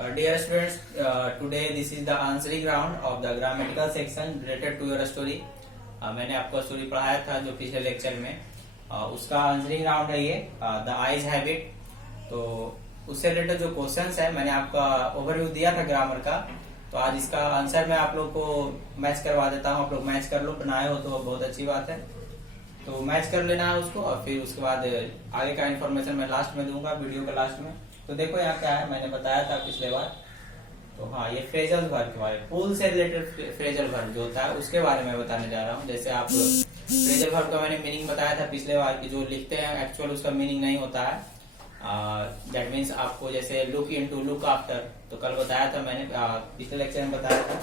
Dear students, today this is the answering round of the grammatical section related to your story. मैंने आपको story पढ़ाया था जो पिछले लेक्चर में, उसका आंसरिंग राउंड है ये द आइज हैबिट। तो उससे रिलेटेड जो क्वेश्चंस है मैंने आपका ओवरव्यू दिया था ग्रामर का, तो आज इसका आंसर मैं आप लोग को मैच करवा देता हूँ। आप लोग मैच कर लो, बनाए हो तो बहुत अच्छी बात है। तो मैच कर लेना है उसको और फिर उसके बाद आगे का इन्फॉर्मेशन मैं लास्ट में दूंगा, वीडियो के लास्ट में। तो देखो यहाँ क्या है, मैंने बताया था पिछले बार। तो हाँ, ये फ्रेजल वर्ब के बारे में, पुल से रिलेटेड फ्रेजल वर्ब जो होता है उसके बारे में बताने जा रहा हूँ। जैसे आप फ्रेजल वर्ब का मैंने मीनिंग बताया था पिछले बार की, जो लिखते हैं एक्चुअल उसका मीनिंग नहीं होता है। दैट मीन्स आपको जैसे लुक इनटू, लुक आफ्टर, तो कल बताया था मैंने, पिछले लेक्चर में बताया था।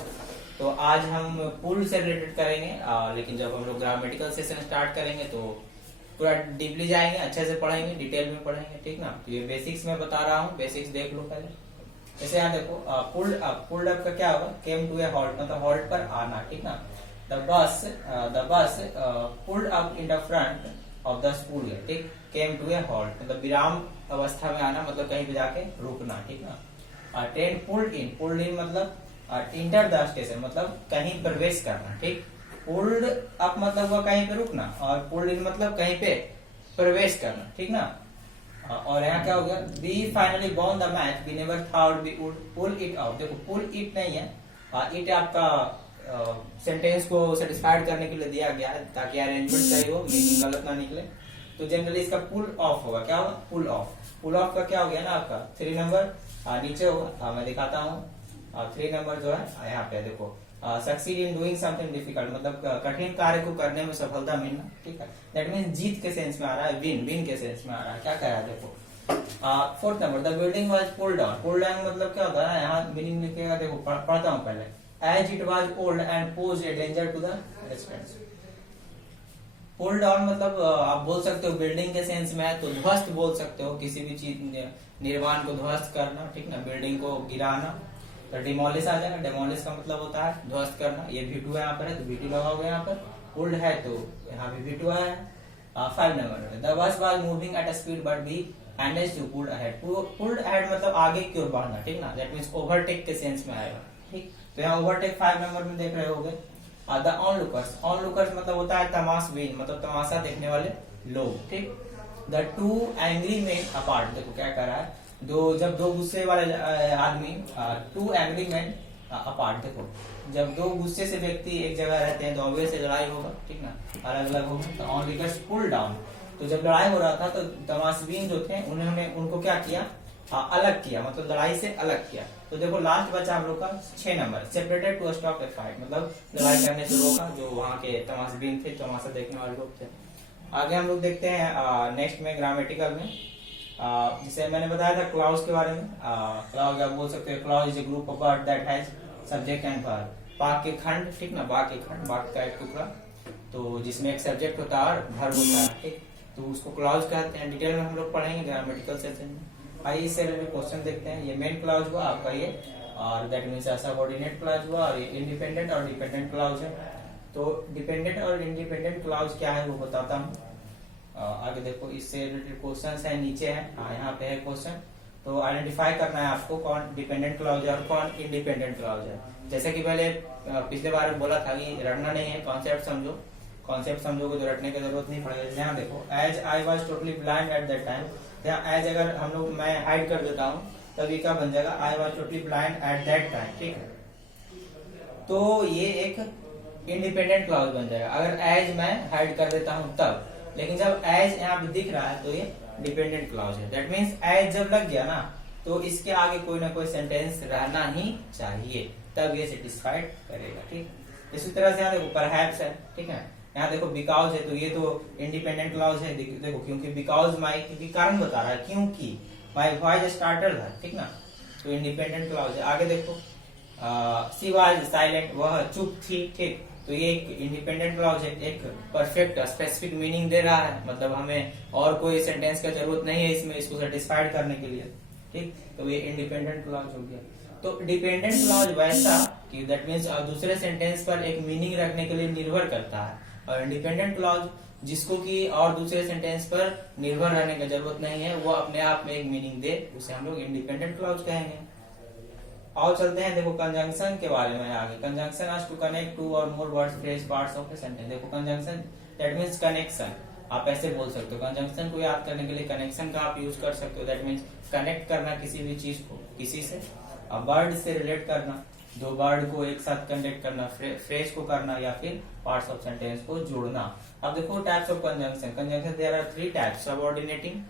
तो आज हम पुल से रिलेटेड करेंगे, लेकिन जब हम लोग ग्रामेटिकल सेशन स्टार्ट करेंगे तो पूरा डीपली जाएंगे, अच्छे से पढ़ेंगे, डिटेल में पढ़ेंगे, ठीक ना। तो ये बेसिक्स में बता रहा हूँ, बेसिक्स देख लो पहले। जैसे यहाँ देखो, पुल्ड अप, पुल्ड अप का क्या होगा, केम टू ए हॉल्ट, मतलब हॉल्ट पर आना, ठीक ना। The bus pulled up in the front of the school, ठीक। केम टू ए हॉल्ट मतलब विराम अवस्था में आना, मतलब कहीं भी जाके रुकना, ठीक ना। ट्रेन पुल्ड इन मतलब इंटर द स्टेशन, मतलब कहीं प्रवेश करना, ठीक। पुल्ड अप मतलब हुआ कहीं पे रुकना, और पुल्ड इन मतलब कहीं पे प्रवेश करना, ठीक ना। और यहाँ क्या हो गया, we finally won the match, we never thought we would pull it out. देखो पुल इट नहीं है, इट आपका सेंटेंस को सेटिस्फाइड करने के लिए दिया गया है ताकि अरेंजमेंट सही हो, मीनिंग गलत ना निकले। तो जनरली इसका पुल ऑफ होगा, क्या होगा, पुल ऑफ। पुल ऑफ का क्या हो गया ना, आपका 3 नंबर नीचे होगा, मैं दिखाता हूँ। 3 नंबर जो है यहाँ पे देखो, succeed in doing something difficult, मतलब कठिन कार्य को करने में सफलता मिलना, ठीक है। दैट मीन्स जीत के सेंस में आ रहा है, विन के सेंस में आ रहा है। क्या कह रहा है देखो, 4th number, the building was pulled down. Pulled down मतलब क्या होता है, यहाँ मीनिंग लिखेगा, देखो पढ़ता हूँ पहले। As it was old and posed a danger to the restaurants. Pull down मतलब आप बोल सकते हो बिल्डिंग के सेंस में है तो ध्वस्त बोल सकते हो, किसी भी चीज निर्माण को ध्वस्त करना, ठीक ना, बिल्डिंग को गिराना। तो डिमोलिश आ जाएगा, डिमोलिश का मतलब होता है ध्वस्त करना। ये V2 है यहाँ पर है तो V2 लगा हुआ यहाँ पर, पुल्ड है तो यहाँ भी V2 आया है। 5 number, the bus was moving at a speed but we managed to pull ahead. Pulled ahead मतलब आगे की ओर बढ़ना, ठीक ना, दैट मींस ओवरटेक के सेंस में आएगा, ठीक। तो यहाँ ओवरटेक 5 नंबर में देख रहे होगे। द ऑनलुकर्स, ऑनलुकर्स मतलब होता है तमाशबीन, मतलब तमाशा देखने वाले लोग, ठीक। द 2 एंग्री मेन अपार्ट, देखो क्या कर रहा है, जब दो गुस्से वाले आदमी, 2 एंग्री मैन अपार्ट, देखो जब 2 गुस्से से व्यक्ति एक जगह रहते हैं तो ऑब्वियसली लड़ाई होगा, ठीक ना, अलग अलग होगा। तो ऑनलुकर्स पुल डाउन, तो जब लड़ाई हो रहा था तो तमाशबीन जो थे उन्होंने उनको क्या किया, अलग किया, मतलब लड़ाई से अलग किया। तो देखो लास्ट बचा हम लोग का 6 number, separated to stop a fight, मतलब लड़ाई करने से रोका जो वहाँ के तमाशबीन थे, तमाशा देखने वाले लोग थे। आगे हम लोग देखते हैं नेक्स्ट में ग्रामेटिकल में, जिसे मैंने बताया था क्लाउज के बारे में। क्लाउज आप बोल सकते हैं, clause is a group of word that has subject and verb. वाक्य खंड, ठीक ना, वाक्य खंड, वाक्य का एक टुकड़ा, तो जिसमें एक सब्जेक्ट होता है और वर्ब होता है, ठीक, तो उसको क्लाउज कहते हैं। डिटेल में हम लोग पढ़ेंगे ग्रामेटिकल सेक्शन में। आइए इससे रिलेटेड क्वेश्चन देखते हैं। ये मेन क्लाउज हुआ आपका ये, और दैट मींस सबऑर्डिनेट क्लाउज हुआ, और ये इंडिपेंडेंट और डिपेंडेंट क्लाउज है। तो डिपेंडेंट और इंडिपेंडेंट क्लाउज क्या है वो बताता हूँ। आगे देखो इससे रिलेटेड क्वेश्चन है, नीचे है, यहाँ पे है क्वेश्चन। तो आइडेंटिफाई करना है आपको कौन डिपेंडेंट क्लाउज है और कौन इंडिपेंडेंट क्लाउज है। जैसे कि पहले पिछले बार बोला था कि रटना नहीं है, कॉन्सेप्ट समझो, कॉन्सेप्ट समझोगे तो रटने की जरूरत नहीं पड़ेगी। यहाँ देखो, as I was totally blind at that time, यहाँ एज अगर हम लोग मैं हाइड कर देता हूँ तब ये क्या बन जाएगा, आई was totally blind at that time, ठीक है। तो ये एक इंडिपेंडेंट क्लाउज बन जाएगा अगर एज मैं हाइड कर देता हूँ तब, लेकिन जब एज यहाँ पे दिख रहा है तो ये डिपेंडेंट क्लाउज है। दैट मीन्स एज जब लग गया ना तो इसके आगे कोई ना कोई सेंटेंस रहना ही चाहिए, तब ये सेटिस्फाइड करेगा, ठीक। इसी तरह से यहाँ देखो परहैप्स है, ठीक है। यहाँ देखो बिकॉज है तो ये तो इंडिपेंडेंट क्लाउज है, देखो क्योंकि बिकॉज माई, क्योंकि कारण बता रहा है, क्योंकि माई वॉइस स्टार्टर था, ठीक ना, तो इंडिपेंडेंट क्लाउज है। आगे देखो, शी वाज साइलेंट, वह चुप थी, ठीक, तो ये एक इंडिपेंडेंट क्लाउज है, एक परफेक्ट स्पेसिफिक मीनिंग दे रहा है, मतलब हमें और कोई सेंटेंस का जरूरत नहीं है इसमें, इसको सेटिस्फाइड करने के लिए, ठीक। तो ये इंडिपेंडेंट क्लाउज हो गया। तो डिपेंडेंट क्लाउज वैसा कि दैट मीन्स दूसरे सेंटेंस पर एक मीनिंग रखने के लिए निर्भर करता है, और इंडिपेंडेंट क्लाउज जिसको कि और दूसरे सेंटेंस पर निर्भर रहने की जरूरत नहीं है, वो अपने आप में एक मीनिंग दे, उसे हम लोग इंडिपेंडेंट क्लाउज कहेंगे। और चलते हैं, देखो कंजंक्शन के बारे में आगे। कंजंक्शन आज टू कनेक्ट टू और more words phrase parts of a sentence. देखो कंजंक्शन दैट मींस कनेक्शन, आप ऐसे बोल सकते हो। कंजंक्शन को याद करने के लिए कनेक्शन का आप यूज कर सकते हो। दैट मींस कनेक्ट करना किसी भी चीज को किसी से, वर्ड से रिलेट करना, दो वर्ड को एक साथ कनेक्ट करना, फ्रेज को करना, या फिर पार्ट्स ऑफ सेंटेंस को जोड़ना। अब देखो types of conjunction. Conjunction there are 3 types, subordinating,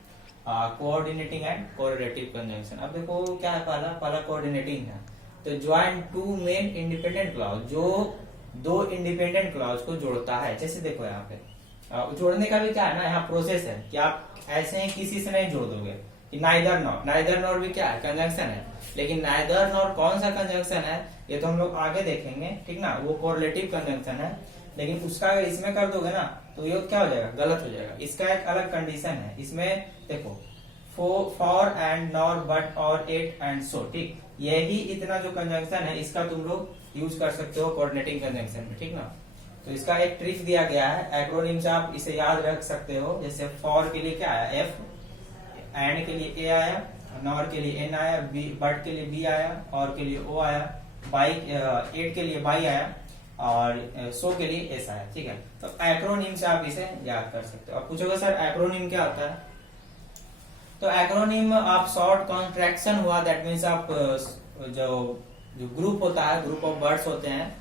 coordinating and correlative conjunction. अब देखो क्या है, पहला कोऑर्डिनेटिंग है। तो join two main independent clause, जो दो इंडिपेंडेंट क्लॉज को जोड़ता है। जैसे देखो यहाँ पे जोड़ने का भी क्या है ना, यहाँ प्रोसेस है कि आप ऐसे ही किसी से नहीं जोड़ दोगे कि नाइदर नॉर। नाइदर नॉर भी क्या है, कंजंक्शन है। लेकिन नाइदर नॉर कौन सा कंजंक्शन है ये तो हम लोग आगे देखेंगे, ठीक ना। वो कोरिलेटिव कंजंक्शन है। लेकिन उसका अगर इसमें कर दोगे ना तो ये क्या हो जाएगा, गलत हो जाएगा। इसका एक अलग कंडीशन है। इसमें देखो फॉर एंड नॉर बट और एट एंड सो, ठीक। यही इतना जो कंजंक्शन है इसका तुम लोग यूज कर सकते हो कोऑर्डिनेटिंग कंजंक्शन में, ठीक ना। तो इसका एक ट्रिक दिया गया है, एक्रोनिम से आप इसे याद रख सकते हो। जैसे फॉर के लिए क्या आया, एफ, एंड के लिए ए आया, नॉर के लिए एन आया, बट के लिए बी आया, और के लिए ओ आया, बाई एट के लिए बाई आया, और सो के लिए एस आया, ठीक है। तो एक्रोनिम से आप इसे याद कर सकते हो। अब पूछोगे सर एक्रोनिम क्या होता है, तो एक्रोनिम आप शॉर्ट कॉन्ट्रैक्शन हुआ। दैट मीन्स आप जो ग्रुप होता है, ग्रुप ऑफ वर्ड्स होते हैं,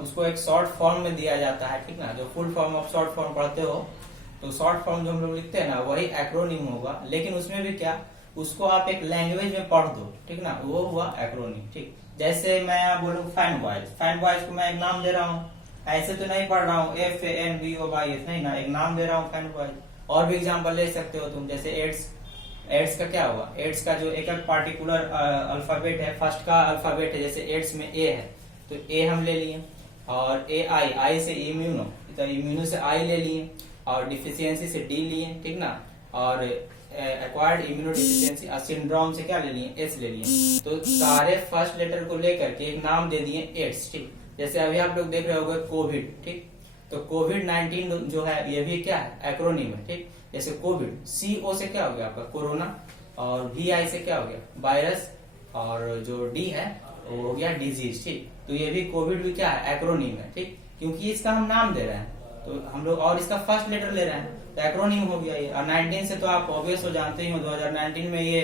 उसको एक शॉर्ट फॉर्म में दिया जाता है, ठीक ना। जो full form of short form पढ़ते हो तो शॉर्ट फॉर्म जो हम लोग लिखते हैं ना वही एक्रोनिम होगा। लेकिन उसमें भी क्या, उसको आप एक लैंग्वेज में पढ़ दो, ठीक ना, वो हुआ एक्रोनिम, ठीक। जैसे मैं बोलूँ फैन बॉयज, फैन बॉयज को मैं एक नाम दे रहा हूँ, ऐसे तो नहीं पढ़ रहा हूँ FANBOYS, नहीं ना, एक नाम दे रहा हूँ फैन बॉयज। और भी एग्जाम्पल ले सकते हो तुम, जैसे एड्स। एड्स का क्या हुआ, एड्स का जो एक पार्टिकुलर अल्फाबेट है, फर्स्ट का अल्फाबेट है, जैसे एड्स में ए है तो ए हम ले लिए, और आई से इम्यूनो, तो इम्यूनो से आई ले लिए, और डिफिशियंसी से डी लिए, ठीक ना। और एक्वायर्ड इम्यूनो डिफिशियंसी सिंड्रोम से क्या ले लिए, एस ले लिए। तो सारे फर्स्ट लेटर को लेकर के एक नाम दे दिए एड्स, ठीक। जैसे अभी आप लोग देख रहे होंगे कोविड, ठीक। तो कोविड-19 जो है ये भी क्या है, एक्रोनिम है, ठीक। जैसे कोविड, CO से क्या हो गया आपका कोरोना, और VI से क्या हो गया वायरस, और जो D है वो हो गया डिजीज, ठीक। तो ये भी कोविड भी क्या है, एक्रोनिम है, ठीक। क्योंकि इसका हम नाम दे रहे हैं तो हम लोग, और इसका फर्स्ट लेटर ले रहे हैं तो एक्रोनिम हो गया ये। और 19 से तो आप ऑब्वियस हो जानते ही हो, 2019 में ये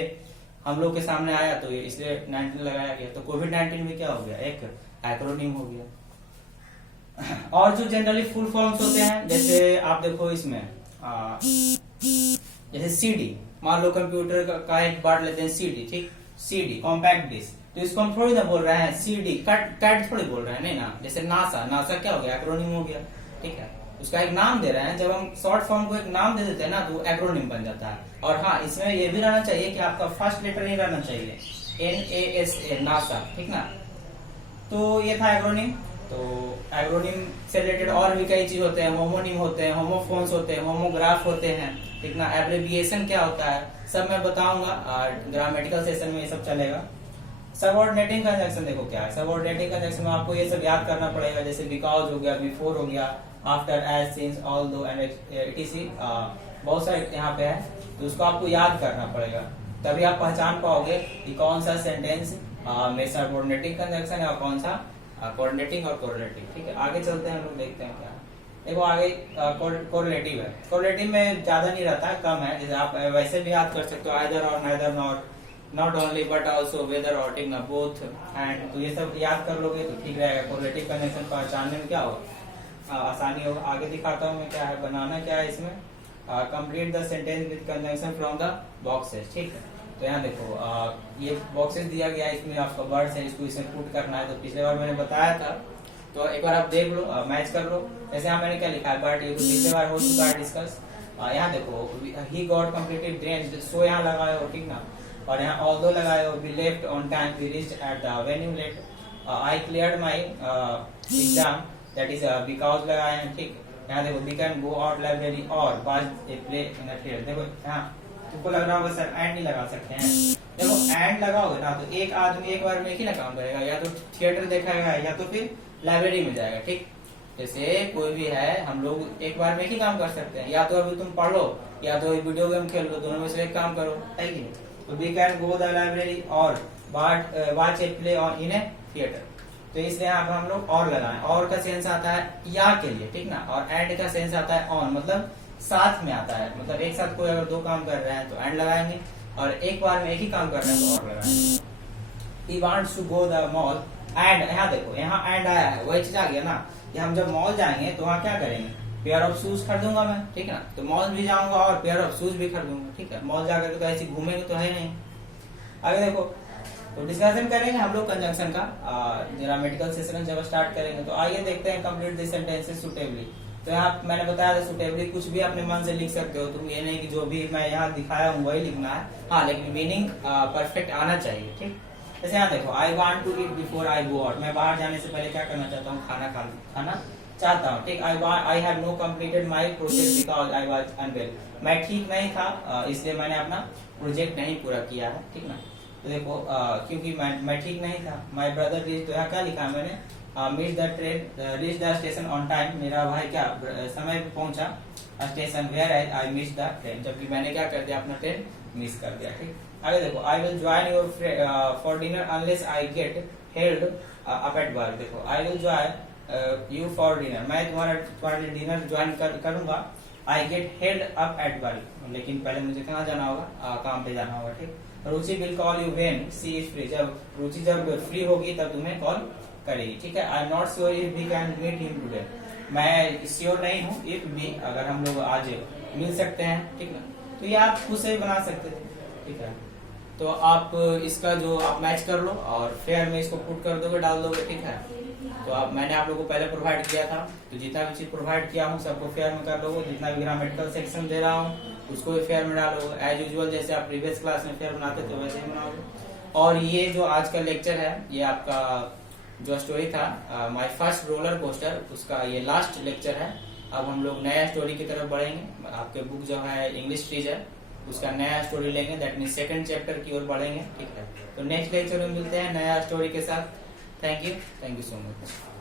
हम लोग के सामने आया तो ये इसलिए 19 लगाया गया। तो कोविड-19 में क्या हो गया, एक एक्रोनिम हो गया। और जो जनरली फुल फॉर्म्स होते हैं, जैसे आप देखो इसमें जैसे CD, मान लो कंप्यूटर का एक पार्ट लेते हैं CD, ठीक। CD कॉम्पैक्ट डिस्क, तो इसको हम थोड़ी ना बोल रहे हैं CD, कट थोड़ी बोल रहे हैं, नहीं ना। जैसे नासा क्या हो गया, एक्रोनिम हो गया, ठीक है। उसका एक नाम दे रहे हैं, जब हम शॉर्ट फॉर्म को एक नाम दे देते हैं ना तो एक्रोनिम बन जाता है। और हाँ, इसमें ये भी रहना चाहिए कि आपका फर्स्ट लेटर नहीं रहना चाहिए, NASA, नासा, ठीक ना। तो ये था एक्रोनिम। तो एक्रोनिम से रिलेटेड और भी कई चीज होते हैं, होमोनिम होते हैं, होमोफोन्स होते हैं, होमोग्राफ होते हैं, ठीक ना। एब्रेविएशन क्या होता है सब मैं बताऊंगा, ग्रामेटिकल सेशन में ये सब चलेगा। सबऑर्डिनेटिंग कंजंक्शन देखो क्या है, सबऑर्डिनेटिंग कंजंक्शन में आपको ये सब याद करना पड़ेगा। जैसे बिकॉज हो गया, बिफोर हो गया, after, as, since, although and etc, बहुत सारे यहाँ पे है, तो उसको आपको याद करना पड़ेगा, तभी आप पहचान पाओगे कि कौन सा सेंटेंस में सबऑर्डिनेटिंग कंजंक्शन है और कौन सा कोऑर्डिनेटिंग और कोरिलेटिव, ठीक है। आगे चलते हैं, हम लोग देखते हैं क्या। देखो आगे कोरिलेटिव है। कोरिलेटिव में ज्यादा नहीं रहता, कम है। जैसे आप वैसे भी याद कर सकते हो, आइदर और, neither not, not only but also, whether और, ठीक ना, बोथ एंड। तो ये सब याद कर लोगे तो ठीक रहेगा। कोरिलेटिव कंजंक्शन पहचानने में क्या होगा, आसानी होगा। आगे दिखाता हूँ मैं क्या है, बनाना क्या है इसमें। Complete the sentence with conjunction from the boxes, ठीक है। तो यहाँ देखो ये बॉक्सेस दिया गया है, इसमें आपका वर्ड्स है, इसको इसमें पुट करना है। तो पिछले बार मैंने बताया था, तो एक बार आप देख लो, मैच कर लो। जैसे यहाँ मैंने क्या लिखा है, बट ये तो पिछले बार हो चुका है डिस्कस। यहाँ देखो ही गॉट कंप्लीटेड ड्रेन्ड, सो यहाँ लगाए हो, ठीक ना। और यहाँ ऑल्दो लगाए हो, we left on time, we reached at the venue late, I cleared my exam, that is because लगाए हैं, ठीक। यहाँ देखो we can go out library और watch a play in a theatre. देखो यहाँ तुमको लग रहा होगा सर एंड नहीं लगा सकते हैं, देखो एंड लगाओगे ना तो एक आदमी एक बार में एक ही ना काम करेगा, या तो थिएटर देखेगा या तो फिर लाइब्रेरी में जाएगा, ठीक। जैसे कोई भी है, हम लोग एक बार में एक ही काम कर सकते हैं, या तो अभी तुम पढ़ लो या तो वीडियो गेम खेल लो, दोनों में से एक काम करो, है कि नहीं। तो we can go the library और watch a play on in a theatre. तो इसलिए यहाँ पर हम लोग और लगाएं। और का सेंस आता है या के लिए, ठीक ना, और एंड का सेंस आता है ऑन, मतलब साथ में आता है। मतलब एक साथ कोई अगर दो काम कर रहे हैं तो एंड लगाएंगे, और एक बार में एक ही काम कर रहे हैं तो और लगाएंगे। He wants to go the mall and यहाँ देखो, यहाँ एंड आया है, वही चीज आ गया ना कि हम जब मॉल जाएंगे तो वहाँ क्या करेंगे, पेयर ऑफ शूज खरीदूंगा मैं, ठीक है ना, तो मॉल भी जाऊंगा और पेयर ऑफ शूज भी खरीदूंगा, ठीक है। मॉल जाकर तो ऐसे घूमेंगे तो है नहीं। आगे देखो, तो डिस्कशन करेंगे हम लोग कंजंक्शन का, ग्रामेटिकल सेशन जब स्टार्ट करेंगे। तो आइए देखते हैं कंप्लीट दिस सेंटेंसेस सुटेबली। तो यहाँ मैंने बताया था सुटेबली कुछ भी अपने मन से लिख सकते हो तुम, ये नहीं कि जो भी मैं यहाँ दिखाया हूँ वही लिखना है, हाँ, लेकिन मीनिंग परफेक्ट आना चाहिए, ठीक। जैसे यहाँ देखो, I want to eat before I go out, मैं बाहर जाने से पहले क्या करना चाहता हूँ, खाना चाहता हूँ, ठीक। I have no completed my project because I was unwell, मैं ठीक नहीं था इसलिए मैंने अपना प्रोजेक्ट नहीं पूरा किया है, ठीक ना। तो देखो क्योंकि मैं ठीक नहीं था। माई ब्रदर रीच, तो यहाँ क्या लिखा है मैंने, meet the train reach the station on time, मेरा भाई क्या समय पे पहुंचा स्टेशन, where I miss the train, जबकि मैंने क्या कर दिया, अपना ट्रेन मिस कर दिया, ठीक। आगे देखो, I will join your for dinner unless I get held up at work, देखो I will join you for dinner, मैं तुम्हारे लिए डिनर ज्वाइन करूंगा, I get held up at work, लेकिन पहले मुझे कहाँ जाना होगा, काम पे जाना होगा, ठीक। Ruchi will call you when she is free, जब रुचि जब फ्री होगी तब तुम्हें कॉल करेगी, ठीक है। I am not sure if we can meet him today, मैं श्योर नहीं हूँ इफ भी, अगर हम लोग आज मिल सकते हैं, ठीक है। तो ये आप खुद से भी बना सकते थे, ठीक है। तो आप इसका जो आप मैच कर लो और फेयर में इसको पुट कर दोगे, डाल दोगे, ठीक है। तो आप मैंने आप लोगों को पहले प्रोवाइड किया था, तो जितना भी चीज प्रोवाइड किया हूँ सबको फेयर में कर लोगे, जितना भी ग्रामेटिकल सेक्शन दे रहा हूँ उसको भी फेयर में डालोगे, एज यूजुअल जैसे आप प्रीवियस क्लास में फेयर बनाते थे वैसे ही बनाओगे। और ये जो आज का लेक्चर है, ये आपका जो स्टोरी था माय फर्स्ट रोलर कोस्टर, उसका ये लास्ट लेक्चर है। अब हम लोग नया स्टोरी की तरफ बढ़ेंगे। आपके बुक जो है इंग्लिश टीचर, उसका नया स्टोरी लेंगे, दैट मीन सेकंड चैप्टर की ओर बढ़ेंगे, ठीक है। तो नेक्स्ट लेक्चर में मिलते हैं नया स्टोरी के साथ। Thank you so much.